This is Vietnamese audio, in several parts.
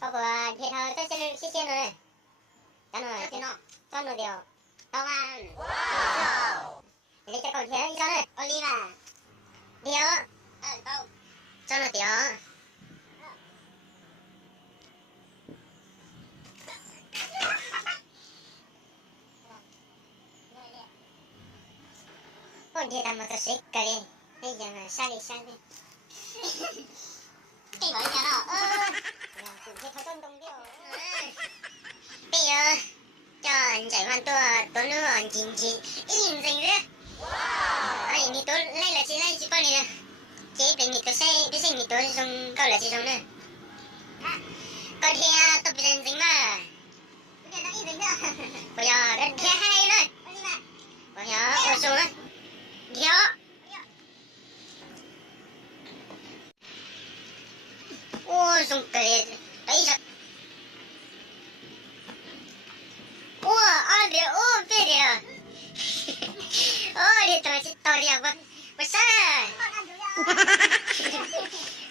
thiệt hơi tôi sẽ xem rồi. Cho nó điều. Tao ăn. Để cho con thế cho này. Oliva. Điều. Cho nó điều. Con thiệt mà tôi sẽ cà đi. Bây giờ mà sao đi. Cái gọi cho nó. Cũng thiệt hơi đông điều. Bây giờ cho anh chạy hoàn tôi nữa anh chính in danh nữa. Anh nghĩ tôi lấy chỉ bao nhiêu chế bên nghĩ tôi sẽ nghĩ tôi dùng câu là chỉ dùng nữa. Còn thì tôi bị danh mà. Bây giờ rất thế hay nữa. Bây giờ ô số nữa. Điều. Ô dùng cái đấy sao? Ô ăn đi ô về đi. Ô đi tôi chỉ tôi đi à bữa sáng.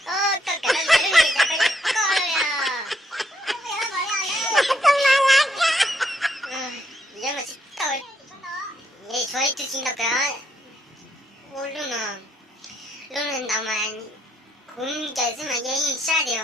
Ô tôi cả lần nữa đi chả phải có rồi. Nhưng mà chỉ tôi. Vậy thôi tôi xin lỗi cả. Ô luôn nào mà cũng chạy xuống mà dây xa điều.